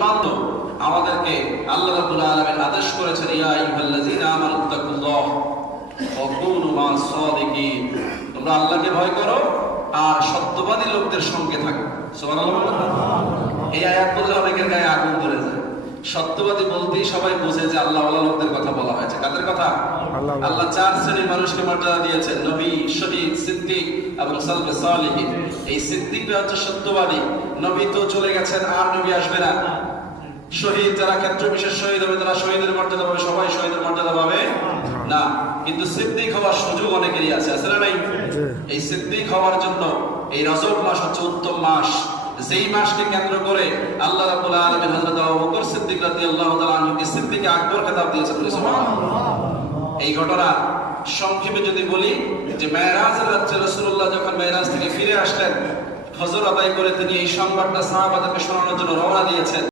ঈমান আমাদেরকে আল্লাহ রাব্বুল আলামিন আদেশ করেছেন, ইয়া আইয়ুহাল্লাযীনা আমানুত্তাকুল্লাহ ওয়া কুনু মা'আস সাদিকিন, তোমরা আল্লাহকে ভয় করো আর সত্যবাদী লোকদের সঙ্গে থাকো। সুবহানাল্লাহ। এই আয়াত বললে অনেকের গায়ে আগুন ধরে যায়। সত্যবাদী বলতেই সবাই বুঝে যে আল্লাহওয়ালা লোকদের কথা বলা হয়েছে। কাদের কথা? আল্লাহ চার শ্রেণীর মানুষকে মর্যাদা দিয়েছেন, নবী, শহীদ, সিদ্দিক এবং সালফে সালেহিন। এই সিদ্দিকরা হচ্ছে সত্যবাদী। নবী তো চলে গেছেন, আর নবী আসবে না। শহীদ, যারা ক্ষেত্র বিশেষ শহীদ হবে তারা শহীদের মর্যাদা পাবে, সবাই শহীদের মর্যাদা পাবে না। কিন্তু সিদ্দিক হওয়ার সুযোগ অনেকেরই আছে, আছে না নাই? এই সিদ্দিক হওয়ার জন্য এই রজব মাস হচ্ছে উত্তম মাস। যেই মাসকে কেন্দ্র করে আল্লাহ রাব্বুল আলামিন হযরত আবু বকর সিদ্দিক রাদিয়াল্লাহু তাআলা আনহুকে সিদ্দিকে আকবর খেতাব দিয়েছেন। সুবহানাল্লাহ। এই ঘটনা সংক্ষেপে যদি বলি যে মেরাজের রাতে রাসূলুল্লাহ যখন মেরাজ থেকে ফিরে আসলেন, ফজর আদায় করে তিনি এই সংবাদটা সাহাবাদেরকে শোনানোর জন্য রওনা দিয়েছেন।